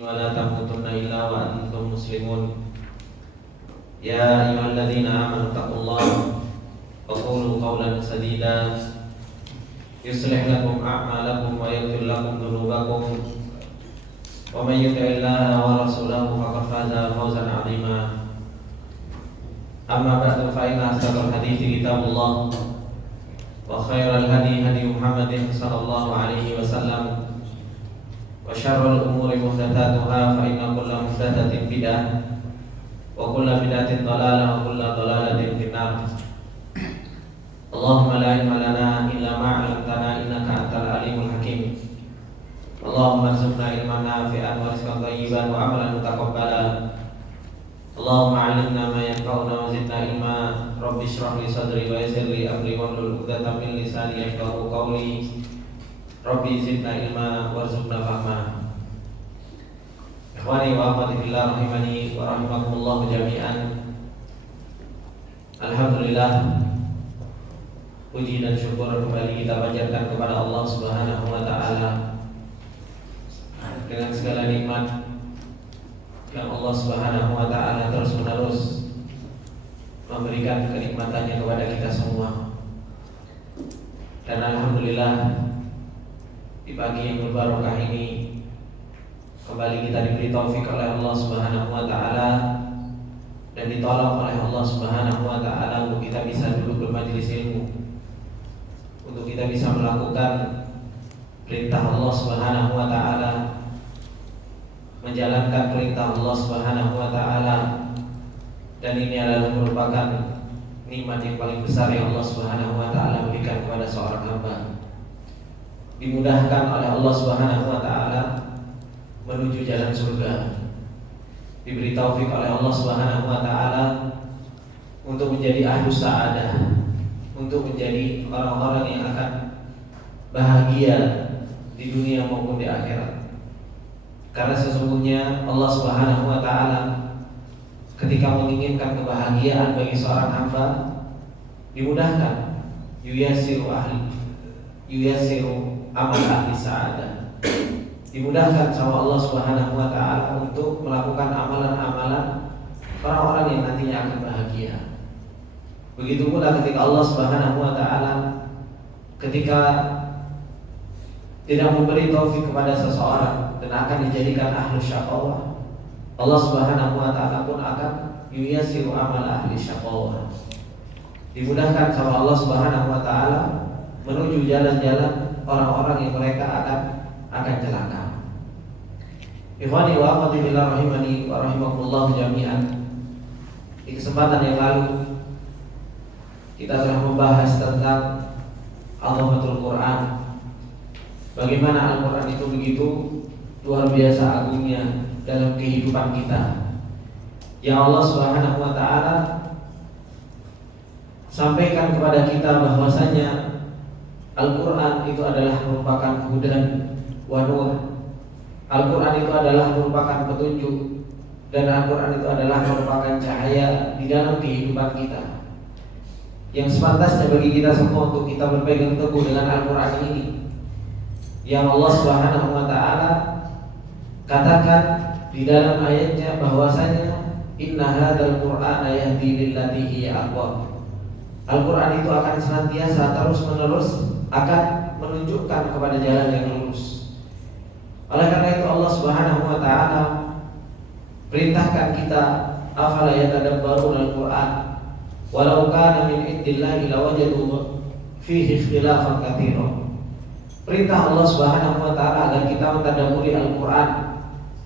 ولا تموتن إلا وأنتم مسلمون يا أيها الذين آمنوا اتقوا الله وقولوا قولا سديدا يصلح لكم أعمالكم ويغفر لكم ذنوبكم ومن يطع الله ورسوله فقد فاز فوزا عظيما أما بعد فإن أصدق الحديث كتاب الله وخير الهدي هدي محمد صلى الله عليه وسلم وشر الأمور محدثاتها فإن كل محدثة بدعة وكل بدعة ضلالة وكل ضلالة في النار. اللهم لا علم لنا إلا ما علمتنا إنك أنت العليم الحكيم. اللهم ارزقنا علما نافعا ورزقا طيبا وعملا متقبلا. اللهم علمنا ما ينفعنا وزدنا علما. رب اشرح لي صدري ويسر لي أمري واحلل عقدة من لساني يفقهوا قولي. Rabbi zidna ilma warzuqna fahma. Ikhwani wa akhwati fillah rahimani wa rahimakumullah jami'an. Alhamdulillah, puji dan syukur kembali kita panjatkan kepada Allah Subhanahu wa taala dengan segala nikmat yang Allah Subhanahu wa taala terus-menerus memberikan kenikmatannya kepada kita semua. Dan alhamdulillah, di pagi yang berbarokah ini kembali kita diberi taufik oleh Allah Subhanahu wa taala dan ditolong oleh Allah Subhanahu wa taala untuk kita bisa duduk bermajelis ilmu, untuk kita bisa melakukan perintah Allah Subhanahu wa taala, menjalankan perintah Allah Subhanahu wa taala, dan ini adalah merupakan nikmat yang paling besar yang Allah Subhanahu wa taala berikan kepada seorang hamba. Dimudahkan oleh Allah Subhanahu wa taala menuju jalan surga. Diberi taufik oleh Allah Subhanahu wa taala untuk menjadi ahlus sa'adah, untuk menjadi orang-orang yang akan bahagia di dunia maupun di akhirat. Karena sesungguhnya Allah Subhanahu wa taala ketika menginginkan kebahagiaan bagi seorang hamba, dimudahkan yuyassiru amal ahli sa'adah. Dimudahkan sama Allah Subhanahu wa taala untuk melakukan amalan-amalan orang-orang yang nantinya akan bahagia. Begitu pula ketika Allah Subhanahu wa taala ketika tidak memberi taufik kepada seseorang dan akan dijadikan ahli syaqawah, Allah Subhanahu wa taala pun akan yuyassiru amal ahli syaqawah. Dimudahkan sama Allah Subhanahu wa taala menuju jalan-jalan orang-orang yang mereka akan celaka. Ikhwani wa akhwati fillah rahimani wa rahimakumullah jami'an. Di kesempatan yang lalu kita telah membahas tentang azamatul Quran. Bagaimana Al-Quran itu begitu luar biasa agungnya dalam kehidupan kita. Yang Allah Subhanahu wa taala sampaikan kepada kita bahwasanya Al-Quran itu adalah merupakan hudan wa nur. Al-Quran itu adalah merupakan petunjuk, dan Al-Quran itu adalah merupakan cahaya di dalam kehidupan kita, yang sepantasnya bagi kita semua untuk kita berpegang teguh dengan Al-Quran ini, yang Allah Subhanahu wa taala katakan di dalam ayatnya bahwasanya inna hadzal qur'ana yahdi lillati hiya aqwam. Al-Quran itu akan senantiasa terus-menerus akan menunjukkan kepada jalan yang lurus. Oleh karena itu Allah Subhanahu wa taala perintahkan kita afala yatadabbaruna al-Qur'an walau kana min indillahi lawajadu fihi ikhtilafan katsiran. Perintah Allah Subhanahu wa taala agar kita mentadabburi Al-Qur'an.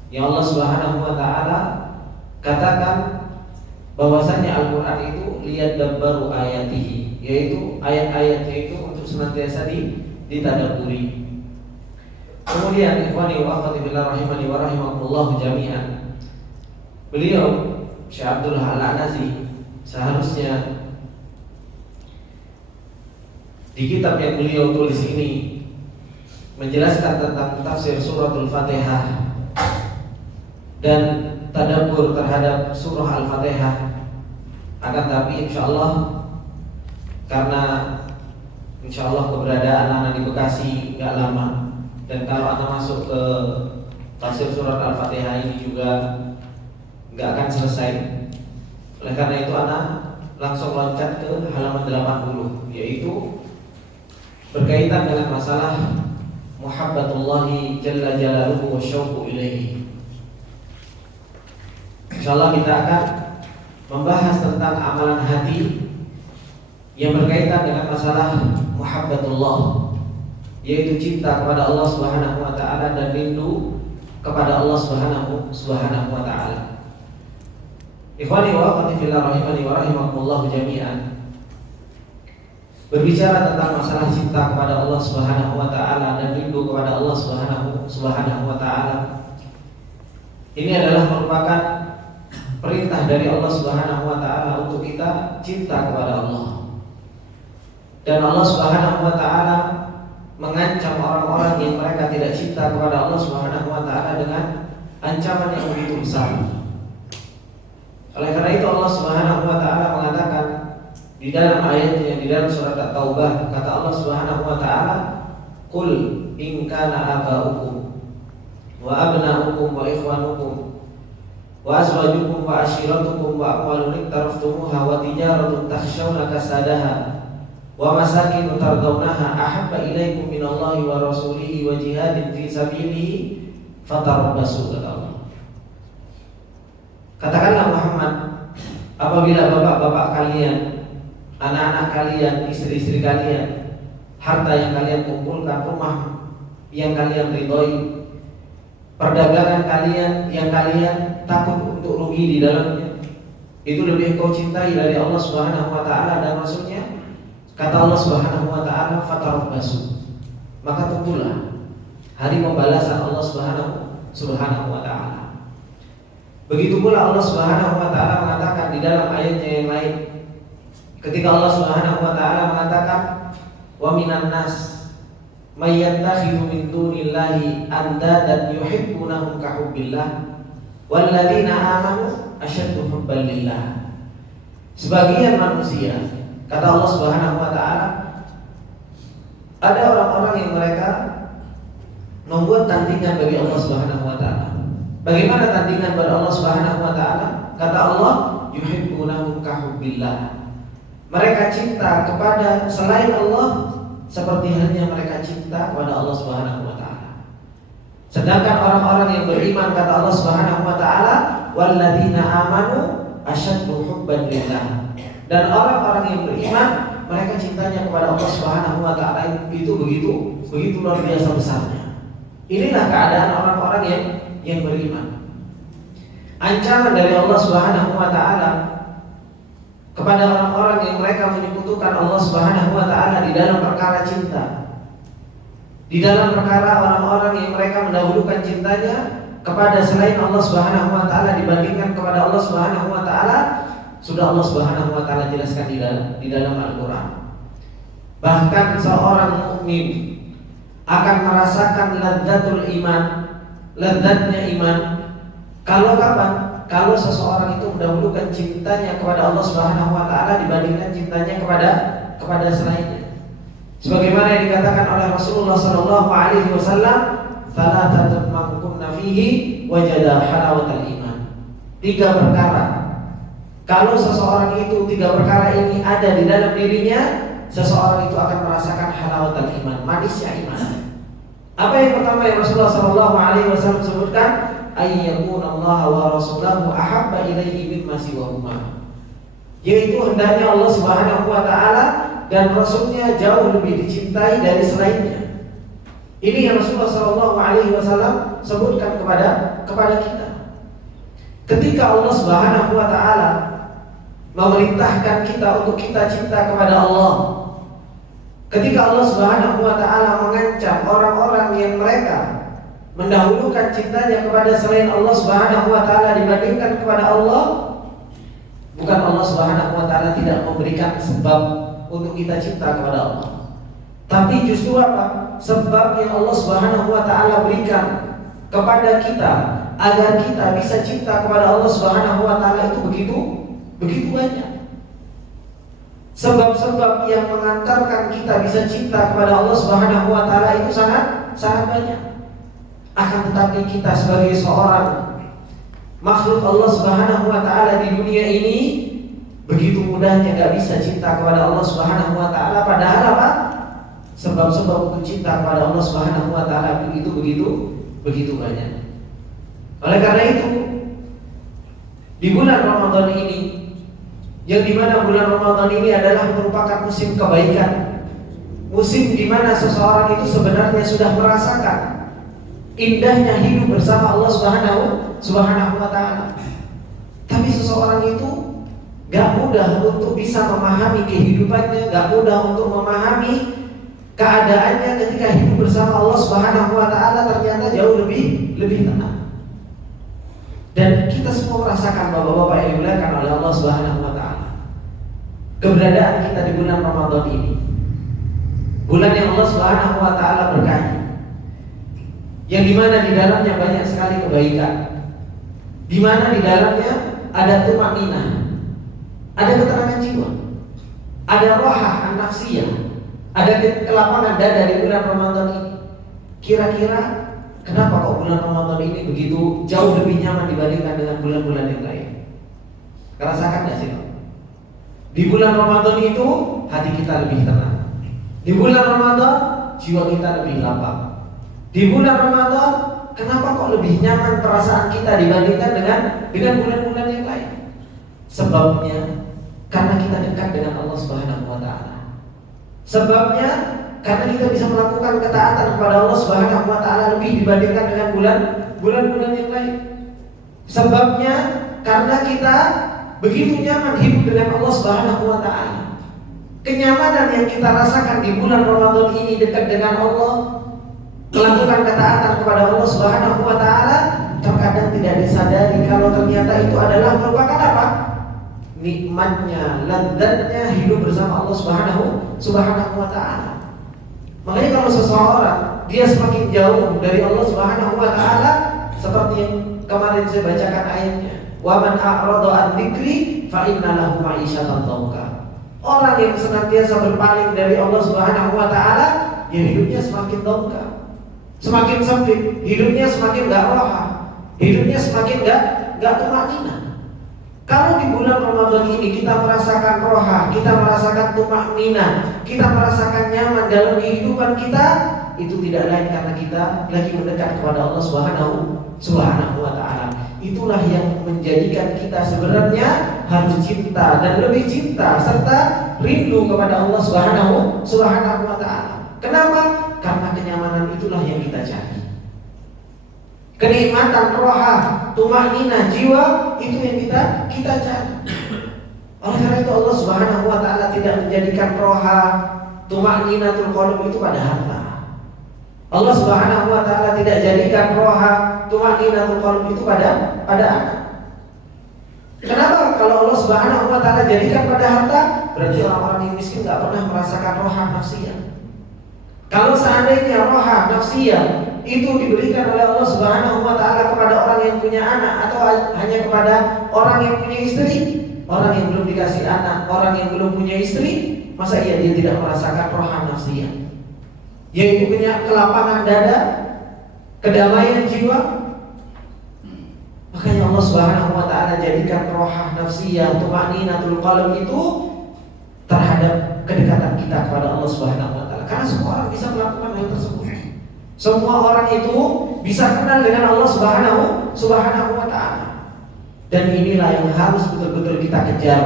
Yang Allah Subhanahu wa taala katakan bahwasanya Al-Qur'an itu liyadabbaru ayatihi, yaitu ayat-ayatnya itu untuk senantiasa ditadabburi. Kemudian ikhwani wa akhwati fillah rahimani wa rahimakumullah jami'an. Beliau Syekh Abdul Al-Anazi seharusnya di kitab yang beliau tulis ini menjelaskan tentang tafsir suratul Fatihah dan tadabbur terhadap surah Al-Fatihah. Akan tapi insyaallah, karena insyaallah keberadaan anak di Bekasi nggak lama, dan kalau anda masuk ke tafsir surat Al-Fatihah ini juga nggak akan selesai. Oleh karena itu anak langsung loncat ke halaman 80, yaitu berkaitan dengan masalah muhabbatullahi jalla jalaluhu wa syauqu ilaihi. Insyaallah kita akan membahas tentang amalan hati yang berkaitan dengan masalah muhabbatullah, yaitu cinta kepada Allah Subhanahu wa taala dan rindu kepada Allah Subhanahu wa taala. Ikhwani wa akhwati fillah rahimani wa rahimakumullah jami'an. Berbicara tentang masalah cinta kepada Allah Subhanahu wa taala dan rindu kepada Allah Subhanahu wa taala, ini adalah merupakan perintah dari Allah Subhanahu wa taala untuk kita cinta kepada Allah. Dan Allah Subhanahu wa taala mengancam orang-orang yang mereka tidak cinta kepada Allah Subhanahu wa taala dengan ancaman yang begitu besar. Oleh karena itu Allah Subhanahu wa taala mengatakan di dalam ayatnya di dalam surat At-Taubah, kata Allah Subhanahu wa taala, "Qul in kana aba'ukum wa abna'ukum wa ikhwanukum wa azwajukum wa ashiratukum wa amwalun iktaraftumuha wa tijaratun takhshawna kasadaha wa masakin tardawnaha ahabba ilaikum minallahi wa rasulihi wa jihadin fi sabilihi fatarabbasu." kata Allah. Katakanlah Muhammad, apabila bapak-bapak kalian, anak-anak kalian, istri-istri kalian, harta yang kalian kumpulkan, rumah yang kalian ridhoi, perdagangan kalian yang kalian takut untuk rugi di dalamnya, itu lebih kau cintai dari Allah Subhanahu wa taala dan Rasulnya. Kata Allah Subhanahu wa taala, fatarabbasu, maka tunggulah hari pembalasan Allah Subhanahu wa taala. Begitu pula Allah Subhanahu wa taala mengatakan di dalam ayatnya yang lain, ketika Allah Subhanahu wa taala mengatakan, wa minan nas may yattakhidhu min dunillahi andadan yuhibbunahum ka hubbillah walladzina amanu asyaddu hubban lillah. Sebagian manusia, kata Allah Subhanahu wa taala, ada orang-orang yang mereka membuat tandingan bagi Allah Subhanahu wa taala. Bagaimana tandingan pada Allah Subhanahu wa taala? Kata Allah, yuhibbunahum ka hubbillah. Mereka cinta kepada selain Allah seperti halnya mereka cinta kepada Allah Subhanahu wa taala. Sedangkan orang-orang yang beriman, kata Allah Subhanahu wa taala, walladzina amanu asyaddu hubban lillah. Dan orang-orang yang beriman, mereka cintanya kepada Allah Subhanahu wa taala itu begitu luar biasa besarnya. Inilah keadaan orang-orang yang beriman. Ancaman dari Allah Subhanahu wa taala kepada orang-orang yang mereka menyekutukan Allah Subhanahu wa taala di dalam perkara cinta, di dalam perkara orang-orang yang mereka mendahulukan cintanya kepada selain Allah Subhanahu wa taala dibandingkan kepada Allah Subhanahu wa taala, sudah Allah Subhanahu wa taala jelaskan di dalam Al-Qur'an. Bahkan seorang mukmin akan merasakan ladzatul iman, lezatnya iman, kalau kapan? Kalau seseorang itu mendahulukan cintanya kepada Allah Subhanahu wa taala dibandingkan cintanya kepada selainnya. Sebagaimana yang dikatakan oleh Rasulullah sallallahu alaihi wasallam, "Tsalathatun man kunna fihi wajada halawatal iman." 3 perkara. Kalau seseorang itu 3 perkara ini ada di dalam dirinya, seseorang itu akan merasakan halawatal iman, manisnya iman. Apa yang pertama yang Rasulullah sallallahu alaihi wasallam sebutkan? Ayyakuna Allah wa rasulahu ahabba ilaihi mimma siwahuma. Yaitu hendaknya Allah Subhanahu wa taala dan Rasulnya jauh lebih dicintai dari selainnya. Ini yang Rasulullah sallallahu alaihi wasallam sebutkan kepada kita. Ketika Allah Subhanahu wa taala memerintahkan kita untuk kita cinta kepada Allah, ketika Allah Subhanahu wa taala mengancam orang-orang yang mereka mendahulukan cintanya kepada selain Allah Subhanahu wa taala dibandingkan kepada Allah, bukan Allah Subhanahu wa taala tidak memberikan sebab untuk kita cinta kepada Allah, tapi justru apa? Sebab yang Allah Subhanahu wa taala berikan kepada kita agar kita bisa cinta kepada Allah Subhanahu wa taala itu begitu banyak. Sebab-sebab yang mengantarkan kita bisa cinta kepada Allah Subhanahu wa taala itu sangat banyak. Akan tetapi kita sebagai seorang makhluk Allah Subhanahu wa taala di dunia ini begitu mudahnya gak bisa cinta kepada Allah Subhanahu wa taala, padahal apa? Sebab-sebab untuk cinta kepada Allah Subhanahu wa taala itu begitu banyak. Oleh karena itu, di bulan Ramadan ini, yang dimana bulan Ramadan ini adalah merupakan musim kebaikan, musim dimana seseorang itu sebenarnya sudah merasakan indahnya hidup bersama Allah Subhanahu wa taala. Tapi seseorang itu gak mudah untuk bisa memahami kehidupannya, gak mudah untuk memahami keadaannya ketika hidup bersama Allah Subhanahu wa taala ternyata jauh lebih tenang. Dan kita semua merasakan Bapak-bapak yang dimuliakan oleh Allah Subhanahu wa taala, keberadaan kita di bulan Ramadan ini, bulan yang Allah Subhanahu wa taala berkahi, yang dimana di dalamnya banyak sekali kebaikan, dimana di dalamnya ada tumanina, ada ketenangan jiwa, ada rohah an-nafsiyah, ada kelapangan dada di bulan Ramadan ini. Kira-kira kenapa kok bulan Ramadan ini begitu jauh lebih nyaman dibandingkan dengan bulan-bulan yang lain? Rasakan gak sih? Di bulan Ramadan itu hati kita lebih tenang. Di bulan Ramadan jiwa kita lebih lapang. Di bulan Ramadan kenapa kok lebih nyaman perasaan kita dibandingkan dengan bulan-bulan yang lain? Sebabnya karena kita dekat dengan Allah Subhanahu wa taala. Sebabnya karena kita bisa melakukan ketaatan kepada Allah Subhanahu wa taala lebih dibandingkan dengan bulan-bulan yang lain. Sebabnya karena kita begitu nyaman hidup dengan Allah Subhanahu wa taala. Kenyamanan yang kita rasakan di bulan Ramadan ini dekat dengan Allah, melakukan ketaatan kepada Allah Subhanahu wa taala, terkadang tidak disadari kalau ternyata itu adalah merupakan apa? Nikmatnya, lezatnya hidup bersama Allah Subhanahu wa taala. Makanya kalau seseorang dia semakin jauh dari Allah Subhanahu wa taala, seperti yang kemarin saya bacakan ayatnya, wa man a'rada an dzikri fa inna lahu ma'isyatan dhanka. Orang yang senantiasa berpaling dari Allah Subhanahu wa taala, ya hidupnya semakin dhanka, semakin sempit, hidupnya semakin enggak roha, hidupnya semakin enggak tumanina. Kalau di bulan Ramadan ini kita merasakan roha, kita merasakan tumanina, kita merasakan nyaman dalam kehidupan kita, itu tidak lain karena kita lagi mendekat kepada Allah Subhanahu wa taala. Itulah yang menjadikan kita sebenarnya harus cinta dan lebih cinta serta rindu kepada Allah Subhanahu wa taala. Kenapa? Karena kenyamanan itulah yang kita cari. Kenikmatan roha, tumanina jiwa, itu yang kita cari. Oleh karena itu Allah Subhanahu wa taala tidak menjadikan roha, tumaninatul qalb itu pada harta. Allah Subhanahu wa taala tidak jadikan roha, tumaninatul qalb itu pada anak. Kenapa? Kalau Allah Subhanahu wa taala jadikan pada harta, berarti orang-orang yang miskin enggak pernah merasakan roha nafsiyah. Kalau seandainya roha nafsiyah itu diberikan oleh Allah Subhanahu wa taala kepada orang yang punya anak atau hanya kepada orang yang punya istri, orang yang belum dikasih anak, orang yang belum punya istri, masa iya dia tidak merasakan roha nafsiyah, yaitu punya kelapangan dada, kedamaian jiwa? Makanya Allah Subhanahu wa taala jadikan roha nafsiyah, tumaninatul qalb itu terhadap kedekatan kita kepada Allah Subhanahu wa taala. Karena semua orang bisa melakukan hal tersebut. Semua orang itu bisa kenal dengan Allah Subhanahu wa taala. Dan inilah yang harus betul-betul kita kejar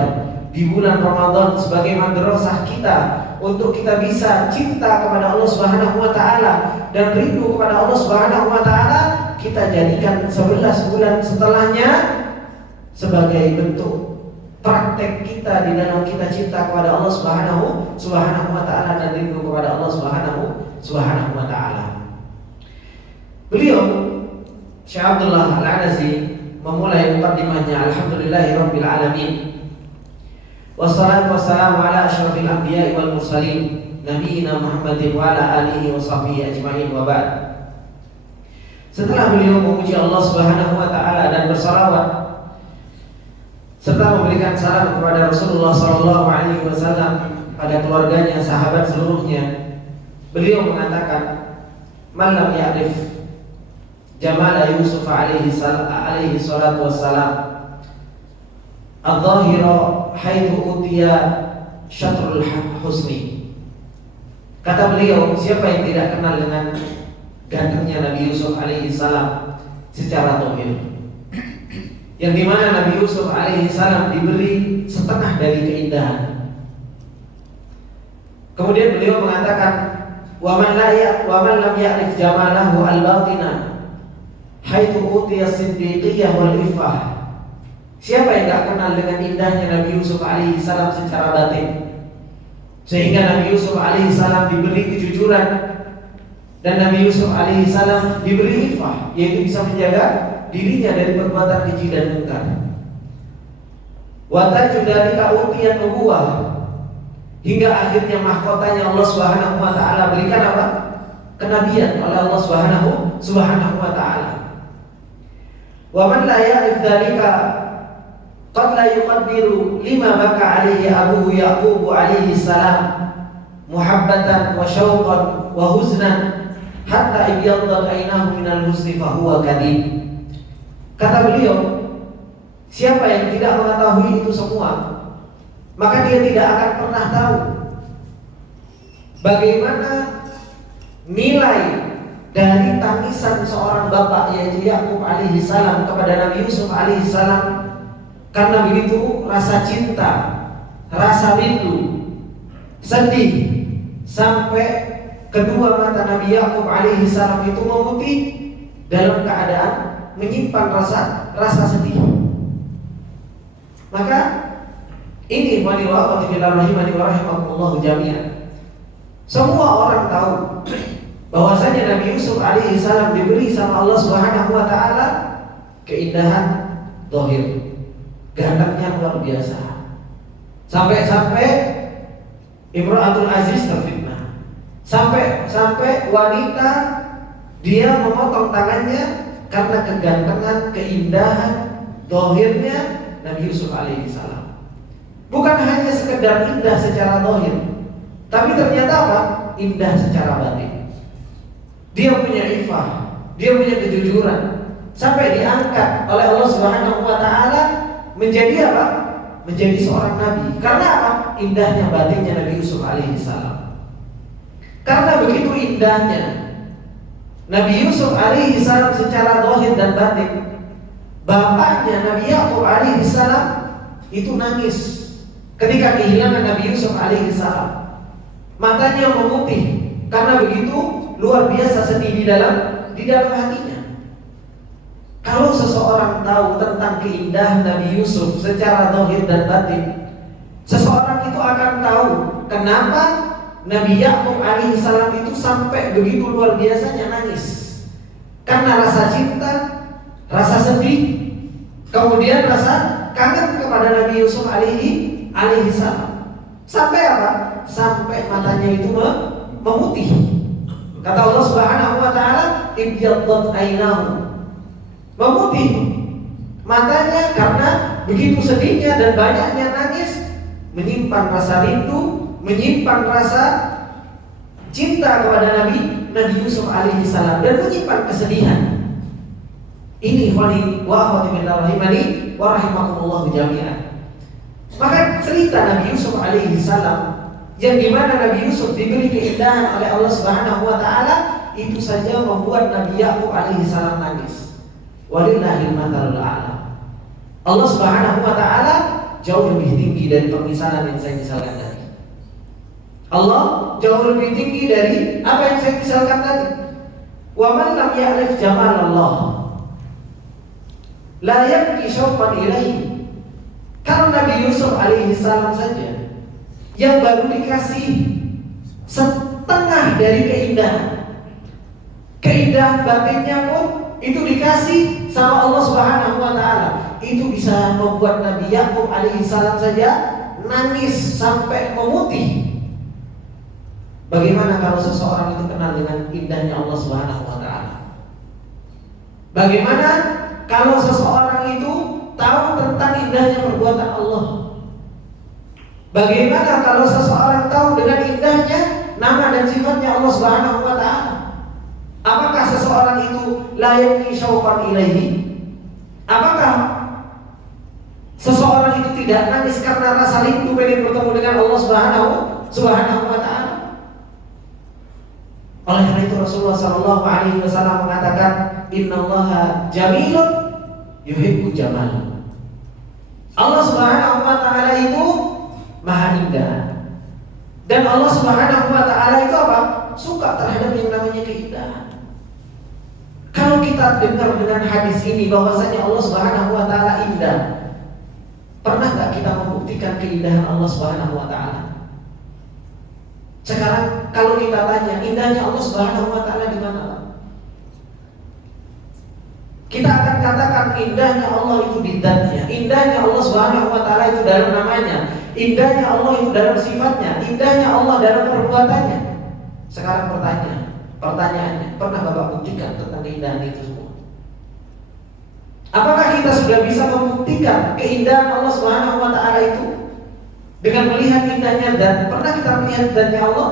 di bulan Ramadan sebagai madrasah kita untuk kita bisa cinta kepada Allah Subhanahu wa taala dan rindu kepada Allah Subhanahu wa taala. Kita jadikan 11 bulan setelahnya sebagai bentuk praktek kita di dalam kita cinta kepada Allah Subhanahu wa taala dan rindu kepada Allah Subhanahu wa taala. Beliau Syekh Abdullah Al-Anazi memulai muqaddimahnya, alhamdulillahirabbil alamin. Wassalatu wassalamu ala asyrafil anbiya'i wal mursalin nabiyina Muhammadin wa ala alihi wa sahbihi ajma'in wa ba'd. Setelah beliau memuji Allah Subhanahu wa taala dan bersalawat serta memberikan salam kepada Rasulullah sallallahu alaihi wasallam, pada keluarganya, sahabat seluruhnya, beliau mengatakan, "Man lam ya'rif jamal Yusuf alaihi salatu wassalam adh-dhahira haitsu utiya syatrul husni. Kata beliau, siapa yang tidak kenal dengan gantengnya Nabi Yusuf alaihi salam secara zahir, yang dimana Nabi Yusuf alaihi salam diberi setengah dari keindahan. Kemudian beliau mengatakan, wa man lam ya'rif jamalahu al-batina haitsu utiya siddiqiyah wal iffah. Siapa yang tak kenal dengan indahnya Nabi Yusuf alaihi salam secara batin, sehingga Nabi Yusuf alaihi salam diberi kejujuran dan Nabi Yusuf alaihi salam diberi iffah, yaitu bisa menjaga dirinya dari perbuatan keji dan mungkar. Wa tajudalika utiyan nubuwah, hingga akhirnya mahkotanya Allah Subhanahu wa taala berikan apa? Kenabian oleh Allah Subhanahu wa taala. Wa man la ya'rif dzalika qad la yuqaddiru lima baka alaihi abuhu Yaqub alaihi salam muhabbatan wa syauqan wa huznan hatta ibyaddat aynahu minal husni fa huwa kadhib. Kata beliau, siapa yang tidak mengetahui itu semua, maka dia tidak akan pernah tahu bagaimana nilai dari tangisan seorang bapak, yaitu Yaqub alaihi salam kepada Nabi Yusuf alaihi salam. Karena begitu rasa cinta, rasa rindu, sedih, sampai kedua mata Nabi Yaqub alaihi salam itu memutih dalam keadaan menyimpan rasa sedih. Maka ini wali wa rahimani wa rahimakumullah jami'an. Semua orang tahu bahwasanya Nabi Yusuf alaihi salam diberi sama Allah Subhanahu wa taala keindahan zahir, gantengnya luar biasa. Sampai Imratul Aziz terfitnah. Sampai wanita dia memotong tangannya karena kegantengan, keindahan zahirnya Nabi Yusuf alaihi salam. Bukan hanya sekedar indah secara zahir, tapi ternyata apa? Indah secara batin. Dia punya iffah, dia punya kejujuran, sampai diangkat oleh Allah Subhanahu wa taala menjadi apa? Menjadi seorang nabi. Karena apa? Indahnya batinnya Nabi Yusuf alaihi salam. Karena begitu indahnya Nabi Yusuf alaihi salam secara zahir dan batin, bapaknya Nabi Yaqub alaihi salam itu nangis ketika kehilangan Nabi Yusuf alaihi salam. Matanya memutih karena begitu luar biasa sedih di dalam hatinya. Kalau seseorang tahu tentang keindahan Nabi Yusuf secara zahir dan batin, seseorang itu akan tahu kenapa Nabi Yaqub alaihi salam itu sampai begitu luar biasanya nangis. Karena rasa cinta, rasa sedih, kemudian rasa kangen kepada Nabi Yusuf alaihi salam. Sampai apa? Sampai matanya itu memutih. Kata Allah Subhanahu wa taala, ibyaddat aynahu, memutih matanya karena begitu sedihnya dan banyaknya nangis, menyimpan rasa rindu, menyimpan rasa cinta kepada Nabi Yusuf alaihi salam dan menyimpan kesedihan. Ini wali wa akhwati rahimani wa rahimakumullah jami'an. Maka cerita Nabi Yusuf alaihi salam yang dimana Nabi Yusuf diberi keindahan oleh Allah Subhanahu wa taala, itu saja membuat Nabi Yaqub alaihi salam nangis. Walillahil mathalul a'la. Allah Subhanahu wa taala jauh lebih tinggi dari permisalan yang saya misalkan tadi. Allah jauh lebih tinggi dari apa yang saya misalkan tadi. Wa man lam ya'rif jamal Allah la yabki syauqan ilaihi. Kalau Nabi Yusuf alaihi salam saja yang baru dikasih setengah dari keindahan batinnya pun itu dikasih sama Allah Subhanahu wa taala, itu bisa membuat Nabi Yaqub alaihi salam saja nangis sampai memutih. Bagaimana kalau seseorang itu kenal dengan indahnya Allah Subhanahu wa taala? Bagaimana kalau seseorang itu tahu tentang indahnya perbuatan Allah? Bagaimana kalau seseorang tahu dengan indahnya nama dan sifatnya Allah Subhanahu wa taala? Apakah seseorang seseorang itu la yabki syauqan ilaihi? Apakah seseorang itu tidak nangis karena rasa rindu pengen bertemu dengan Allah Subhanahu wa taala? Oleh karena itu Rasulullah sallallahu alaihi wasallam mengatakan, "Innallaha jamilun yuhibbu jamal." Allah Subhanahu wa taala itu Maha indah. Dan Allah Subhanahu wa taala itu apa? Suka terhadap yang namanya keindahan. Kalau kita dengar dengan hadis ini bahwasanya Allah Subhanahu wa taala indah, pernah nggak kita membuktikan keindahan Allah Subhanahu wa taala? Sekarang kalau kita tanya, indahnya Allah Subhanahu wa taala di mana? Kita akan katakan indahnya Allah itu di dzatnya, indahnya Allah Subhanahu wa taala itu dalam namanya, indahnya Allah itu dalam sifatnya, indahnya Allah dalam perbuatannya. Sekarang pertanyaannya, pernah Bapak buktikan tentang keindahan itu semua? Apakah kita sudah bisa membuktikan keindahan Allah Subhanahu wa taala itu dengan melihat indahnya dan pernah kita melihat dzatnya Allah?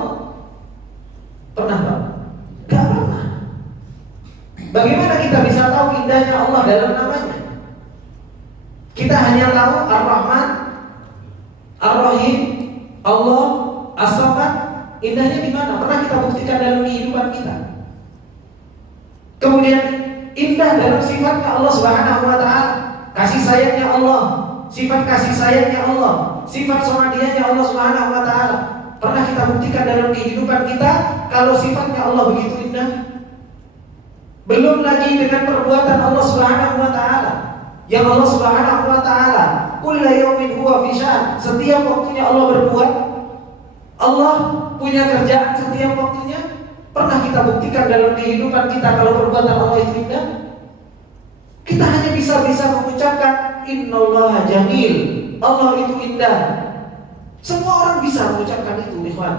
Pernah, Pak? Gak pernah. Bagaimana kita bisa tahu indahnya Allah dalam namanya? Kita hanya tahu Ar-Rahman, Ar-Rahim, Allah, As-Samad. Indahnya di mana? Pernah kita buktikan dalam kehidupan kita. Kemudian indah dalam sifatnya Allah Subhanahu wa taala. Kasih sayangnya Allah, sifat kasih sayangnya Allah, sifat samadiyahnya Allah Subhanahu wa taala. Pernah kita buktikan dalam kehidupan kita kalau sifatnya Allah begitu indah? Belum lagi dengan perbuatan Allah Subhanahu wa taala. Yang Allah Subhanahu wa taala kullu yaumin huwa fi sya'an. Setiap waktunya Allah berbuat. Allah punya kerjaan setiap waktunya. Pernah kita buktikan dalam kehidupan kita kalau perbuatan Allah itu indah? Kita hanya bisa mengucapkan innallaha jamil. Allah itu indah. Semua orang bisa mengucapkan itu, ikhwan.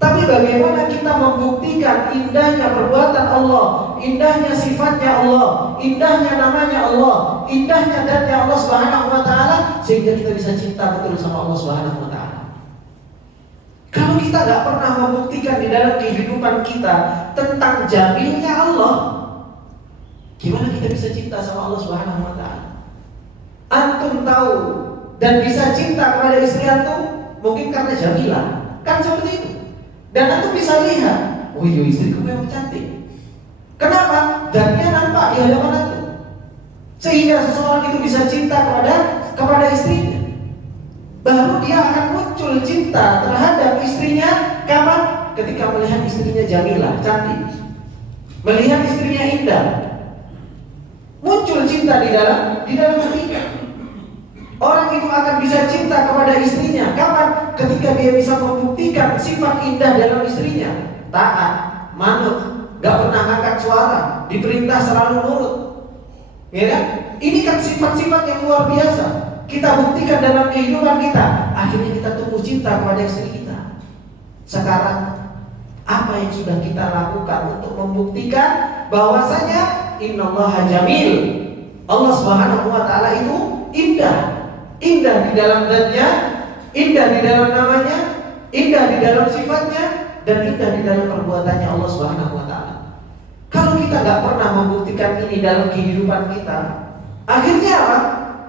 Tapi bagaimana kita membuktikan indahnya perbuatan Allah, indahnya sifatnya Allah, indahnya namanya Allah, indahnya dzatnya Allah Subhanahu wa taala sehingga kita bisa cinta betul sama Allah Subhanahu wa taala? Kalau kita nggak pernah membuktikan di dalam kehidupan kita tentang jamilnya Allah, gimana kita bisa cinta sama Allah Subhanahu wa taala? Antum tahu dan bisa cinta kepada istri antum mungkin karena jamilah, kan seperti itu. Dan antum bisa lihat, oh iya istriku memang cantik. Kenapa? Dannya nampak di hadapan antum. Sehingga seseorang itu bisa cinta kepada istrinya. Baru dia akan muncul cinta terhadap istrinya kapan? Ketika melihat istrinya jamilah, cantik. Melihat istrinya indah. Muncul cinta di dalam hatinya. Orang itu akan bisa cinta kepada istrinya kapan? Ketika dia bisa membuktikan sifat indah dalam istrinya. Taat, manut, gak pernah angkat suara, diperintah selalu nurut. Ya kan? Ini kan sifat-sifat yang luar biasa. Kita buktikan dalam kehidupan kita. Akhirnya kita tumbuh cinta kepada istri kita. Sekarang apa yang sudah kita lakukan untuk membuktikan bahwasanya innallaha jamil, Allah Subhanahu wa taala itu indah. Indah di dalam dzatnya, indah di dalam namanya, indah di dalam sifatnya, dan indah di dalam perbuatannya Allah Subhanahu wa taala. Kalau kita nggak pernah membuktikan ini dalam kehidupan kita, akhirnya apa?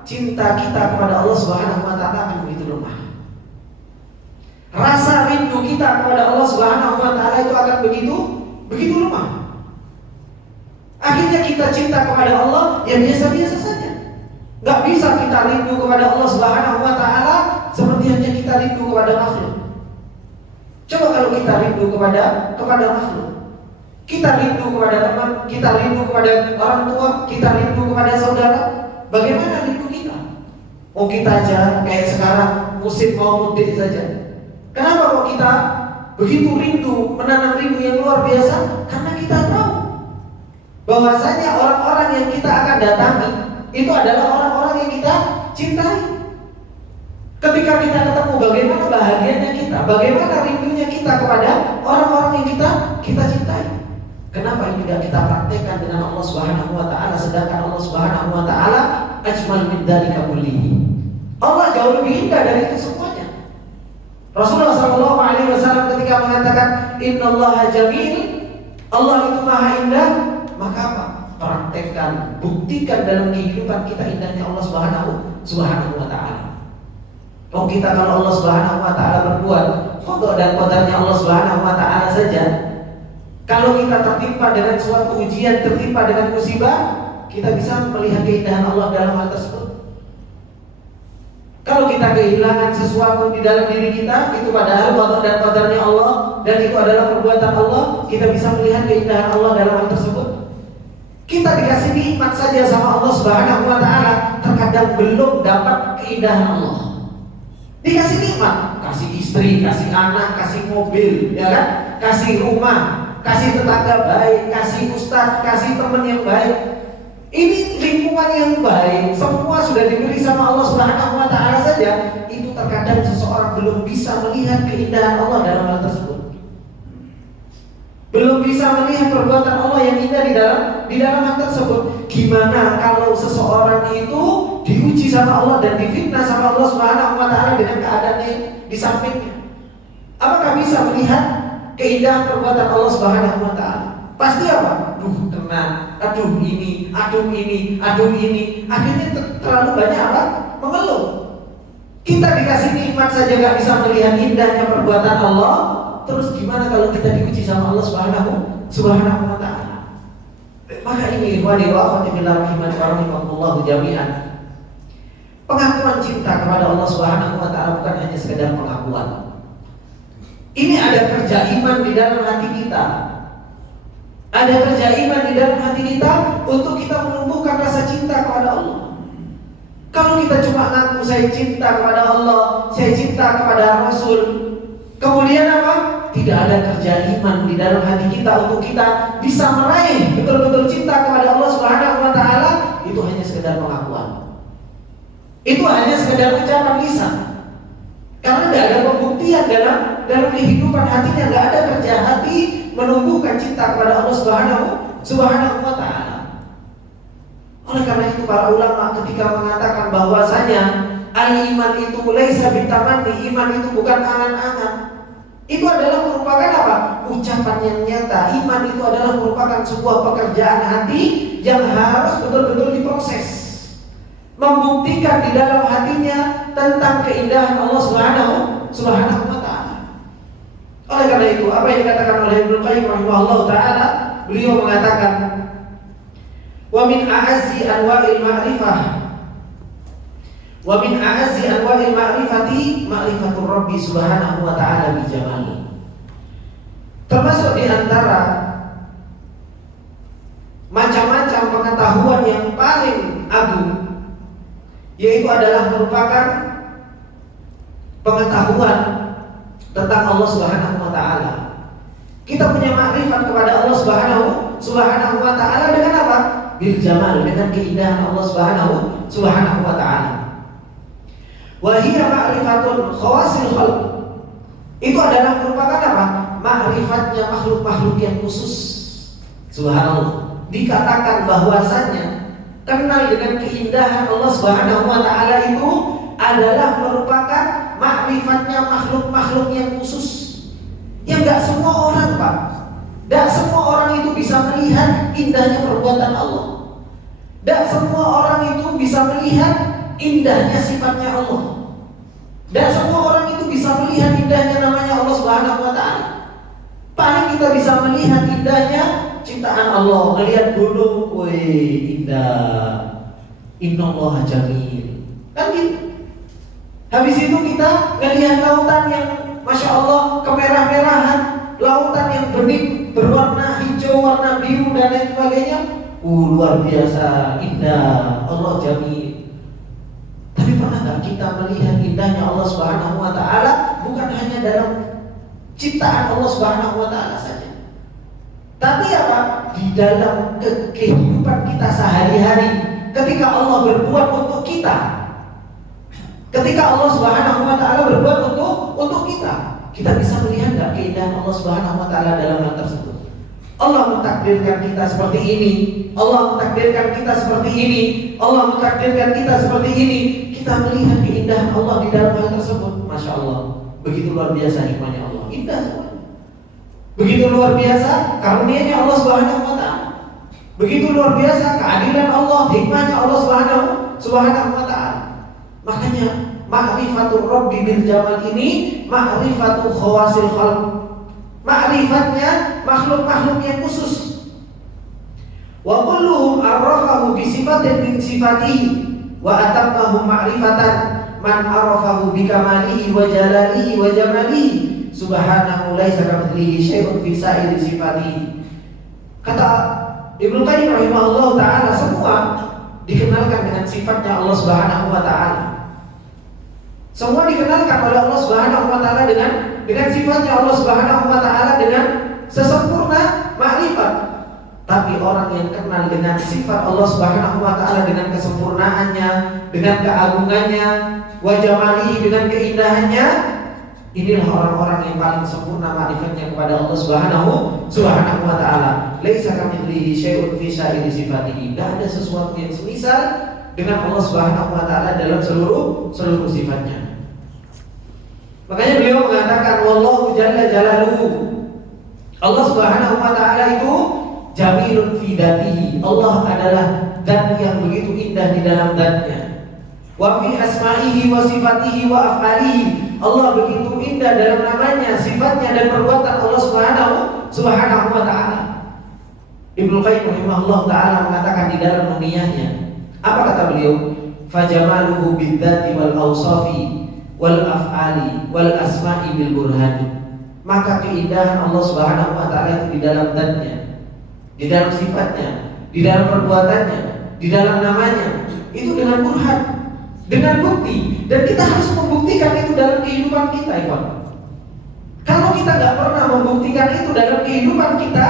Cinta kita kepada Allah Subhanahu wa taala akan begitu lemah. Rasa rindu kita kepada Allah Subhanahu wa taala itu akan begitu lemah. Akhirnya kita cinta kepada Allah yang biasa-biasa saja. Gak bisa kita rindu kepada Allah Subhanahu wa taala seperti hanya kita rindu kepada makhluk. Coba kalau kita rindu kepada makhluk. Kita rindu kepada teman, kita rindu kepada orang tua, kita rindu kepada saudara. Bagaimana rindu kita? Oh kita aja kayak sekarang musim mau mudik saja. Kenapa kok kita begitu rindu, menanam rindu yang luar biasa? Karena kita tahu bahwasanya orang-orang yang kita akan datangi itu adalah orang-orang yang kita cintai. Ketika kita ketemu, bagaimana bahagianya kita, bagaimana rindunya kita kepada orang-orang yang kita cintai. Kenapa ini tidak kita praktekkan dengan Allah Subhanahu wa taala, sedangkan Allah Subhanahu wa taala ajmal min dzalika kullihi. Allah jauh lebih indah dari itu semuanya. Rasulullah sallallahu alaihi wasallam ketika mengatakan innallaha jamil, Allah itu maha indah, maka apa? Praktekkan, buktikan dalam kehidupan kita indahnya Allah Subhanahu wa ta'ala. Oh, kita kalau Allah Subhanahu wa ta'ala berbuat qada dan qadarnya Allah Subhanahu wa ta'ala saja, kalau kita tertimpa dengan suatu ujian, tertimpa dengan musibah, kita bisa melihat keindahan Allah dalam hal tersebut. Kalau kita kehilangan sesuatu di dalam diri kita, itu padahal qada dan qadarnya Allah dan itu adalah perbuatan Allah, kita bisa melihat keindahan Allah dalam hal tersebut. Kita dikasih nikmat saja sama Allah Subhanahu wa ta'ala, terkadang belum dapat keindahan Allah. Dikasih nikmat, kasih istri, kasih anak, kasih mobil, ya kan? Kasih rumah, kasih tetangga baik, kasih ustaz, kasih teman yang baik. Ini lingkungan yang baik, semua sudah diberi sama Allah Subhanahu wa ta'ala saja. Itu terkadang seseorang belum bisa melihat keindahan Allah dalam hal tersebut. Belum bisa melihat perbuatan Allah yang indah di dalam hal tersebut. Gimana kalau seseorang itu diuji sama Allah dan difitnah sama Allah Subhanahu wa ta'ala dengan keadaan yang di sampingnya? Apakah bisa melihat keindahan perbuatan Allah Subhanahu wa ta'ala? Pasti apa? Aduh tenang, aduh ini. Akhirnya terlalu banyak apa? Mengeluh. Kita dikasih nikmat saja gak bisa melihat indahnya perbuatan Allah. Terus gimana kalau kita diuji sama Allah Subhanahu wa ta'ala? Maka ini ikhwani wa akhwati fillah rahimani wa rahimakumullah jami'an. Pengakuan cinta kepada Allah Subhanahu wa ta'ala bukan hanya sekedar pengakuan. Ini ada kerja iman di dalam hati kita. Ada kerja iman di dalam hati kita untuk kita menumbuhkan rasa cinta kepada Allah. Kalau kita cuma ngaku saya cinta kepada Allah, saya cinta kepada Rasul, kemudian apa? Tidak ada kerja iman di dalam hati kita untuk kita bisa meraih betul-betul cinta kepada Allah Subhanahu wa ta'ala, itu hanya sekedar pengakuan. Itu hanya sekedar ucapan lisan. Karena tidak ada pembuktian dalam kehidupan hatinya, tidak ada kerja hati menumbuhkan cinta kepada Allah Subhanahu wa ta'ala. Oleh karena itu para ulama ketika mengatakan bahwasanya al-iman itu laisa bitamanni, iman itu bukan angan-angan. Itu adalah merupakan apa? Ucapan yang nyata. Iman itu adalah merupakan sebuah pekerjaan hati yang harus betul-betul diproses, membuktikan di dalam hatinya tentang keindahan Allah Subhanahu wa ta'ala. Oleh karena itu, apa yang dikatakan oleh Ibnu Qayyim rahimahullah ta'ala, beliau mengatakan, wa min a'azzi anwa'il ma'rifah, wa min a'azzi anwa'il ma'rifati ma'rifatur Rabbi Subhanahu wa ta'ala bi jamali. Termasuk di antara macam-macam pengetahuan yang paling agung, yaitu adalah merupakan pengetahuan tentang Allah Subhanahu wa ta'ala. Kita punya makrifat kepada Allah Subhanahu wa ta'ala dengan apa? Bil jamal, dengan keindahan Allah Subhanahu wa ta'ala. Wa hiya ma'rifatun khawasil khalq. Itu adalah merupakan apa? Ma'rifatnya makhluk-makhluk yang khusus. Subhanallah. Dikatakan bahwasannya kenal dengan keindahan Allah Subhanahu wa ta'ala itu adalah merupakan ma'rifatnya makhluk-makhluk yang khusus, yang gak semua orang, Pak. Gak semua orang itu bisa melihat indahnya perbuatan Allah. Gak semua orang itu bisa melihat indahnya sifatnya Allah. Gak semua orang itu bisa melihat indahnya namanya Allah Subhanahu wa ta'ala. Paling kita bisa melihat indahnya ciptaan Allah, melihat gunung, wih indah, innallaha jamil, kan gitu. Habis itu kita melihat lautan yang masya Allah kemerah-merahan, lautan yang bening berwarna hijau, warna biru dan lain sebagainya. Luar biasa indah, Allah jamil. Tapi pernah nggak kita melihat indahnya Allah Subhanahu wa ta'ala bukan hanya dalam ciptaan Allah Subhanahu wa ta'ala saja, tapi apa? Di dalam kehidupan kita sehari-hari, ketika Allah berbuat untuk kita, ketika Allah Subhanahu wa ta'ala berbuat untuk kita bisa melihat nggak keindahan Allah Subhanahu wa ta'ala dalam hal tersebut. Allah mentakdirkan kita seperti ini, Allah mentakdirkan kita seperti ini, Allah mentakdirkan kita seperti ini. Kita melihat keindahan Allah di dalam hal tersebut, masya Allah, begitu luar biasa hikmahnya Allah, indah semuanya. Begitu luar biasa karunia-Nya Allah Subhanahu wa taala. Begitu luar biasa keadilan Allah, hikmahnya Allah Subhanahu wa taala. Makanya ma'rifatul Rabbi bil Jamal ini ma'rifatul khawasil khalq. Ma'rifatnya makhluk-makhluk yang khusus. Wa kulluhum arrafahu bi sifatin min sifatihi wa atammahu ma'rifatan man arafahu bi kamalihi wa jalalihi wa jamalihi subhanahu laisa kamitslihi syai'un fi sa'iri sifatihi. Kata Ibnu Qayyim rahimahullah taala, semua dikenalkan dengan sifatnya Allah Subhanahu wa taala. Semua dikenalkan oleh Allah Subhanahu wa taala dengan sifatnya Allah Subhanahu wa taala dengan sesempurna makrifat. Tapi orang yang kenal dengan sifat Allah Subhanahu wa taala dengan kesempurnaannya, dengan keagungannya, wa jamalihi dengan keindahannya, inilah orang-orang yang paling sempurna makrifatnya kepada Allah Subhanahu wa taala. Laisa kamitslihi syai'un fi sa'iri sifatihi. Tidak ada sesuatu yang semisal dengan Allah Subhanahu wa taala dalam seluruh sifatnya. Makanya beliau mengatakan wallahu jalla jalaluhu. Allah Subhanahu wa taala itu jamilun fi dzatihi. Allah adalah zat yang begitu indah di dalam zatnya. Wa fi asma'ihi wa sifatihi wa af'alihi. Allah begitu indah dalam namanya, sifatnya dan perbuatan Allah Subhanahu wa taala. Ibnu Qayyim rahimahullah taala mengatakan di dalam nuniyahnya, apa kata beliau? Fajamaluhu bidzati wal awsafi wal af'ali wal asma'i bil burhani. Maka keindahan Allah Subhanahu wa taala itu di dalam zatnya, di dalam sifatnya, di dalam perbuatannya, di dalam namanya, itu dengan burhan, dengan bukti. Dan kita harus membuktikan itu dalam kehidupan kita, Ikhwan. Kalau kita gak pernah membuktikan itu dalam kehidupan kita,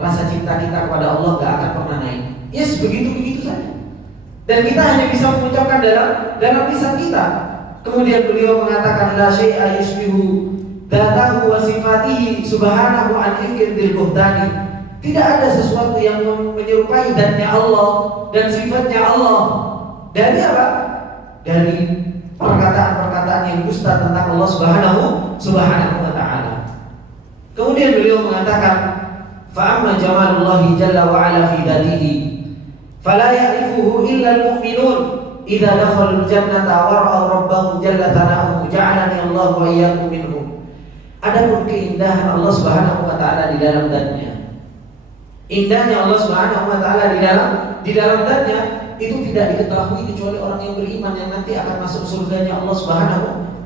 rasa cinta kita kepada Allah gak akan pernah naik. Yes, begitu-begitu saja. Dan kita hanya bisa mengucapkan dalam lisan kita. Kemudian beliau mengatakan la syai'a yushbihu dzatahu wa sifatihi subhanahu an ifkin bil buhtani. Tidak ada sesuatu yang menyerupai zatnya Allah dan sifatnya Allah. Dari apa? Dari perkataan-perkataan yang dusta tentang Allah Subhanahu wa taala. Kemudian beliau mengatakan fa amma jamalullahi jalla wa ala fi dzatihi fala ya'rifuhu illa al-mu'minun idza dakhalul jannata wa ra'aw rabbahum jalla thana'uhu ja'alani Allah wa iyyakum minhum. Adapun keindahan Allah Subhanahu wa taala di dalam zatnya, indahnya Allah Subhanahu wa taala di dalam zatnya itu tidak diketahui kecuali orang yang beriman yang nanti akan masuk surganya Allah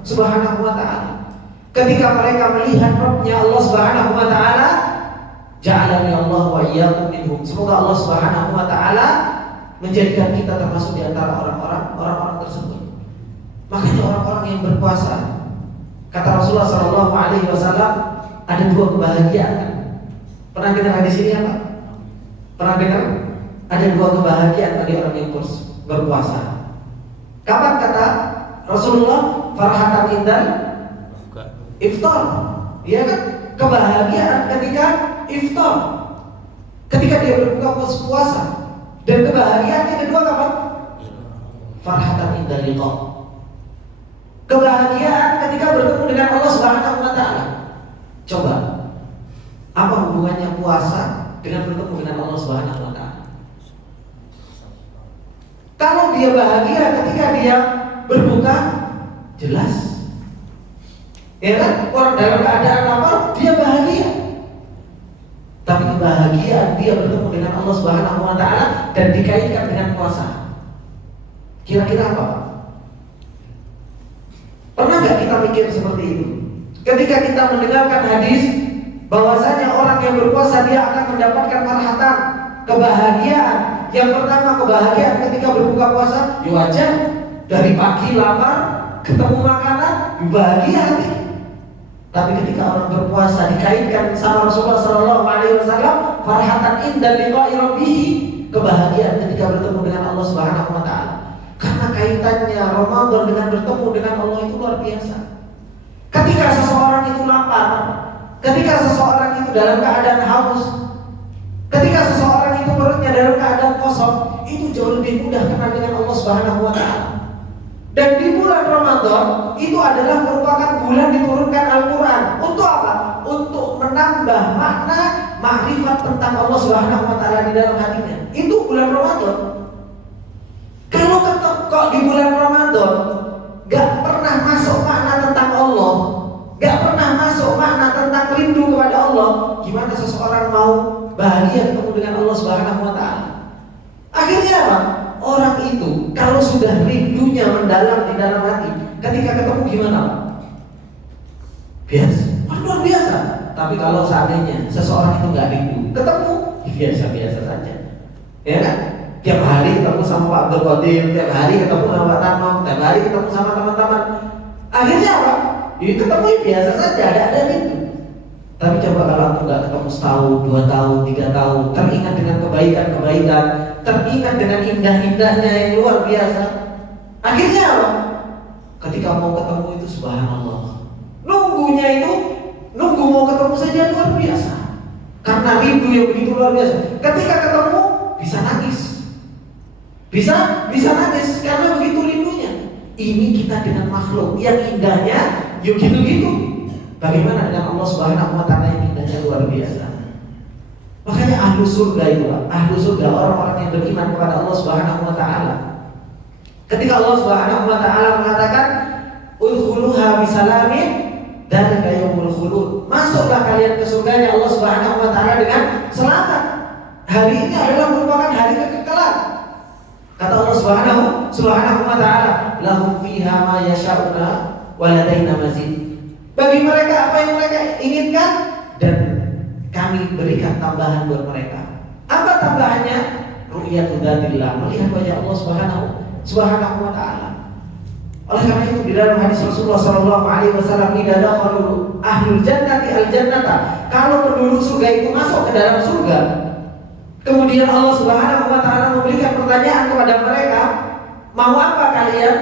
Subhanahu wa taala. Ketika mereka melihat Rabb-nya Allah Subhanahu wa taala, ja'alani Allah wa iyyakum minhum. Semoga Allah Subhanahu wa taala menjadikan kita termasuk di antara orang-orang tersebut. Makanya orang-orang yang berpuasa, kata Rasulullah sallallahu alaihi wasallam, ada dua kebahagiaan. Pernah dengar hadis ini apa? Pernah dengar? Ada dua kebahagiaan bagi orang yang berpuasa. Kapan kata Rasulullah? Farhatan indal iftar. Iya kan? Kebahagiaan ketika iftar, ketika dia berbuka puasa. Dan kebahagiaan yang kedua kapan? Farhatan indal liqa. Kebahagiaan ketika bertemu dengan Allah Subhanahu wa taala. Coba, apa hubungannya puasa dengan bertemu dengan Allah Subhanahu wa taala? Kalau dia bahagia ketika dia berbuka, jelas. Ya kan? Orang dalam keadaan lapar, dia bahagia. Tapi kebahagiaan dia bertemu dengan Allah Subhanahu wa taala dan dikaitkan dengan puasa. Kira-kira apa? Pernah gak kita mikir seperti itu? Ketika kita mendengarkan hadis bahwasanya orang yang berpuasa dia akan mendapatkan farhatan, kebahagiaan. Yang pertama kebahagiaan ketika berbuka puasa, ya wajar. Dari pagi lapar, ketemu makanan, bahagia hati. Tapi ketika orang berpuasa dikaitkan sama Rasulullah sallallahu alaihi wasallam, farhatan inda liqa'i rabbih, kebahagiaan ketika bertemu dengan Allah Subhanahu wa taala. Karena kaitannya Ramadan dengan bertemu dengan Allah itu luar biasa. Ketika seseorang itu lapar, ketika seseorang itu dalam keadaan haus, ketika seseorang itu perutnya dalam keadaan kosong, itu jauh lebih mudah kenal dengan Allah Subhanahu wa taala. Dan di bulan Ramadan itu adalah merupakan bulan diturunkan Al-Quran. Untuk apa? Untuk menambah makna makrifat tentang Allah Subhanahu wa taala di dalam hatinya. Itu bulan Ramadan. Kalau kok di bulan Ramadan gak pernah masuk makna tentang Allah, gak pernah masuk makna tentang rindu kepada Allah, gimana seseorang mau bahagia ketemu dengan Allah Subhanahu wa taala? Akhirnya apa? Orang itu kalau sudah rindunya mendalam di dalam hati, ketika ketemu gimana, Pak? Biasa, luar biasa. Tapi kalau seandainya seseorang itu nggak rindu, ketemu biasa-biasa saja, ya kan? Tiap hari ketemu sama Pak Abdul Qadir, tiap hari ketemu sama Pak Tanom, tiap hari ketemu sama teman-teman. Akhirnya apa? Ini ketemu biasa saja, ada rindu. Tapi coba kalau aku nggak ketemu setahun, 2 tahun, 3 tahun, teringat dengan kebaikan-kebaikan, teringat dengan indah-indahnya yang luar biasa. Akhirnya apa? Ketika mau ketemu itu subhanallah, nunggunya itu nunggu mau ketemu saja luar biasa. Karena rindu yang begitu luar biasa. Ketika ketemu bisa nangis, bisa nangis karena begitu rindunya. Ini kita dengan makhluk yang indahnya yuk gitu-gitu. Bagaimana dengan Allah Subhanahu wa taala yang indahnya luar biasa. Makanya ahlu surga itu, ahlu surga orang-orang yang beriman kepada Allah Subhanahu wa taala. Ketika Allah Subhanahu wa taala mengatakan udkhuluha bisalamin dzalika yaumul khulud. Masuklah kalian ke surganya Allah Subhanahu wa taala dengan selamat. Hari ini adalah merupakan hari kekekalan. Kata Allah Subhanahu wa taala, lahum fiha ma yasha'una wa ladaina mazid. Bagi mereka apa yang mereka inginkan dan kami berikan tambahan buat mereka. Apa tambahannya? Ru'yatul dzatillah, melihat wajah Allah Subhanahu wa taala. Oleh karena itu di dalam hadis Rasulullah sallallahu alaihi wasallam, idza dakhalu ahlul jannati al-jannata, kalau penduduk surga itu masuk ke dalam surga, kemudian Allah Subhanahu wa taala memberikan pertanyaan kepada mereka, mau apa kalian?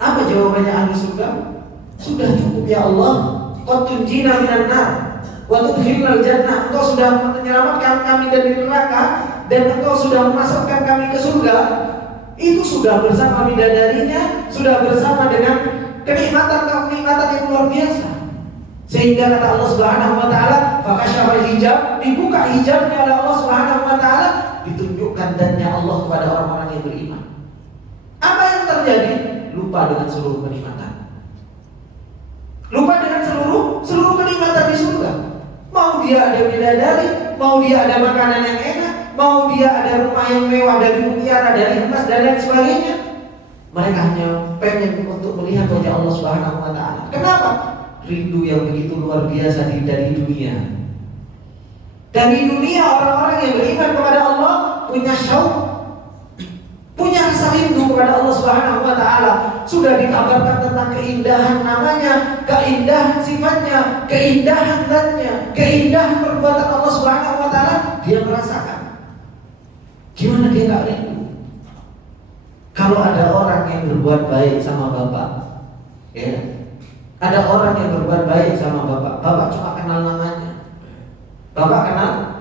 Apa jawabannya ahli surga? Sudah cukup ya Allah, qad tunjina minan nar wa tudkhilnal jannah. Engkau sudah menyelamatkan kami dari neraka dan engkau sudah memasukkan kami ke surga. Itu sudah bersama bidadarinya, sudah bersama dengan kenikmatan yang luar biasa. Sehingga kata Allah Subhanahu wa taala, fakashafal hijab, dibuka hijabnya oleh Allah Subhanahu wa taala, ditunjukkan dannya Allah kepada orang-orang yang beriman. Apa yang terjadi? Lupa dengan seluruh kenikmatan. Lupa dengan seluruh kenikmatan di surga. Mau dia ada bidadari, mau dia ada makanan yang enak, mau dia ada rumah yang mewah dari mutiara, dari emas dan lain sebagainya. Mereka hanya pengen untuk melihat wajah Allah Subhanahu wa taala. Kenapa? Rindu yang begitu luar biasa dari dunia. Dari dunia orang-orang yang beriman kepada Allah punya syauq, punya rasa rindu kepada Allah Subhanahu wa taala. Sudah dikabarkan tentang keindahan namanya, keindahan sifatnya, keindahan zatnya, keindahan perbuatan Allah Subhanahu wa taala, dia merasakan. Gimana dia enggak rindu? Kalau ada orang yang berbuat baik sama bapak, ya. Ada orang yang berbuat baik sama bapak, bapak cuma kenal namanya. Bapak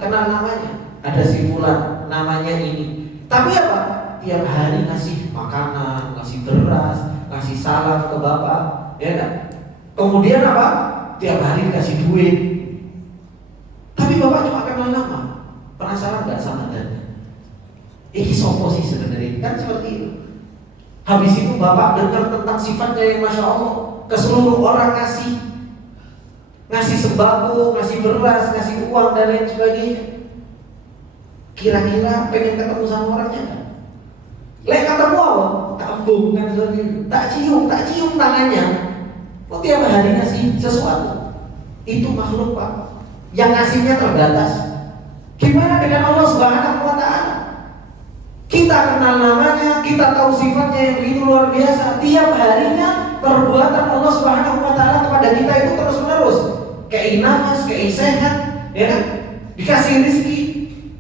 kenal namanya. Ada si fulan, namanya ini. Tapi apa? Tiap hari ngasih makanan, ngasih beras, ngasih salam ke bapak, ya kan? Kemudian apa? Tiap hari kasih duit. Tapi bapak cuma kenal nama. Penasaran nggak sama dan? Ini sopo sih sebenarnya, kan seperti itu. Habis itu bapak dengar tentang sifatnya yang masya Allah, ke seluruh orang ngasih sembako, ngasih beras, ngasih uang dan lain sebagainya. Kira-kira pengen ketemu sama orangnya kan? Lek ketemu apa? Kampung kan seperti itu. Tak cium tangannya. Kok tiap hari ngasih sesuatu? Itu makhluk Pak, yang ngasihnya terbatas. Gimana dengan Allah Subhanahu wa taala? Kita kenal namanya, kita tahu sifatnya yang begitu luar biasa. Tiap harinya perbuatan Allah Subhanahu wa taala kepada kita itu terus-menerus. Kayak nafas, kayak sehat, ya kan? Dikasih rezeki,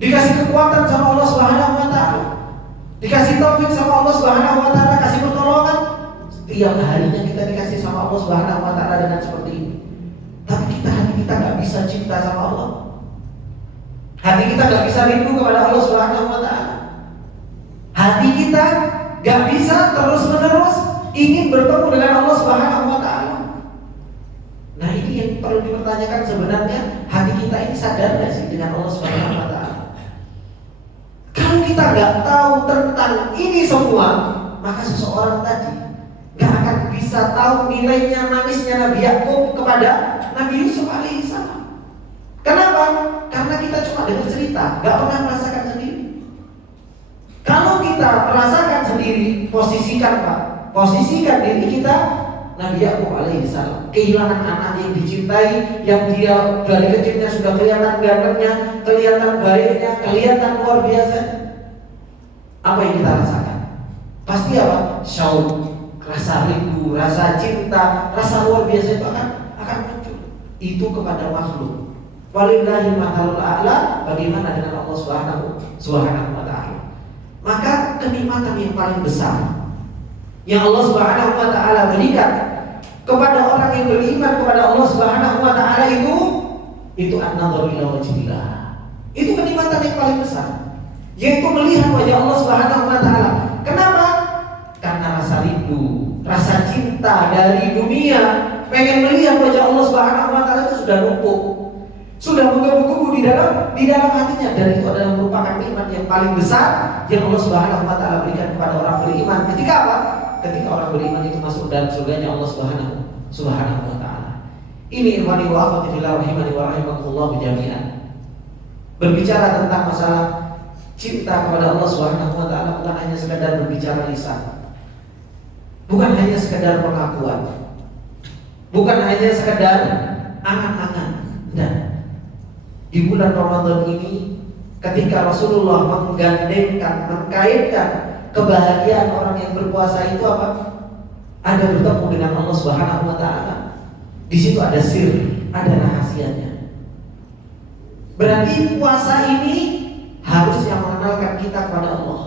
dikasih kekuatan sama Allah Subhanahu wa taala. Dikasih taufik sama Allah Subhanahu wa taala, kasih pertolongan. Setiap harinya kita dikasih sama Allah Subhanahu wa taala dengan seperti ini. Tapi hati kita nggak bisa cinta sama Allah. Hati kita nggak bisa rindu kepada Allah Subhanahu wa taala. Hati kita nggak bisa terus-menerus ingin bertemu dengan Allah Subhanahu wa taala. Nah, ini yang perlu dipertanyakan sebenarnya hati kita ini sadar nggak sih dengan Allah Subhanahu Wa Taala? Kalau kita nggak tahu tentang ini semua, maka seseorang tadi nggak akan bisa tahu nilainya nangisnya Nabi Yakub kepada Nabi Yusuf alaihissalam. Kenapa? Karena kita cuma dengar cerita, nggak pernah merasakan sendiri. Kalau kita merasakan sendiri, posisikan diri kita Nabi Yakub alaihissalam, kehilangan anak yang dicintai, yang dia dari kecilnya sudah kelihatan gantengnya, kelihatan baiknya, kelihatan luar biasa. Apa yang kita rasakan? Pasti apa? Syauq, rasa rindu, rasa cinta, rasa luar biasa itu akan muncul. Itu kepada makhluk. Walillahi mathalul a'la, bagaimana dengan Allah Subhanahu wa Ta'ala? Maka kenikmatan yang paling besar yang Allah Subhanahu wa Ta'ala berikan kepada orang yang beriman kepada Allah Subhanahu wa Ta'ala itu an-nadharu ila wajhillah. Itu kenikmatan yang paling besar, yaitu melihat wajah Allah Subhanahu wa Ta'ala. Kenapa? Karena rasa rindu, rasa cinta dari dunia, pengen melihat wajah Allah Subhanahu wa Ta'ala itu sudah numpuk, sudah menggebu-gebu di dalam hatinya, dan itu adalah merupakan nikmat yang paling besar yang Allah Subhanahu wa Ta'ala berikan kepada orang beriman. Ketika apa? Ketika orang beriman itu masuk dalam surganya Allah Subhanahu wa Ta'ala. Ini ikhwani wa akhwati fillah rahimani wa rahimakumullah jami'an. Berbicara tentang masalah cinta kepada Allah Subhanahu wa Ta'ala bukan hanya sekedar berbicara lisan, bukan hanya sekedar pengakuan, bukan hanya sekedar angan-angan. Dan di bulan Ramadan ini, ketika Rasulullah mengkaitkan kebahagiaan orang yang berpuasa itu apa? Ada bertemu dengan Allah Subhanahu wa Ta'ala. Di situ ada sir, ada rahasianya. Berarti puasa ini harusnya mengenalkan kita kepada Allah.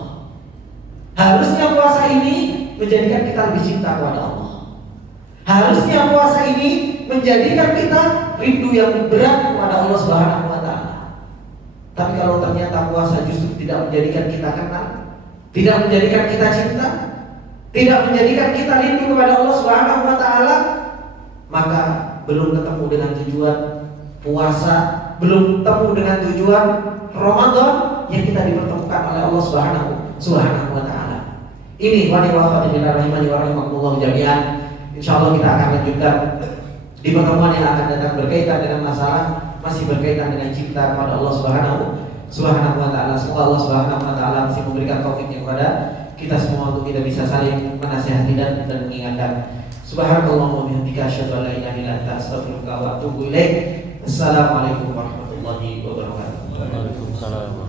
Harusnya puasa ini menjadikan kita lebih cinta kepada Allah. Harusnya puasa ini menjadikan kita rindu yang berat kepada Allah Subhanahu wa Ta'ala. Tapi kalau ternyata puasa justru tidak menjadikan kita kenal, tidak menjadikan kita cinta, tidak menjadikan kita rindu kepada Allah Subhanahu wa Ta'ala, maka belum ketemu dengan tujuan puasa, belum ketemu dengan tujuan Ramadan yang kita dipertemukan oleh Allah Subhanahu wa Ta'ala. Ini wa rahimani wa rahimakumullah jami'an. Insyaallah kita akan lanjutkan di pertemuan yang akan datang berkaitan dengan masalah masih berkaitan dengan cinta kepada Allah Subhanahu wa Ta'ala. Semoga Allah Subhanahu wa Ta'ala masih memberikan taufiknya kepada kita semua untuk kita bisa saling menasihati dan mengingatkan. Subhanallah wa bihamdika asyhadu an la ilaha illa anta astaghfiruka wa atubu ilaik. Assalamualaikum warahmatullahi wabarakatuh. Waalaikumsalam.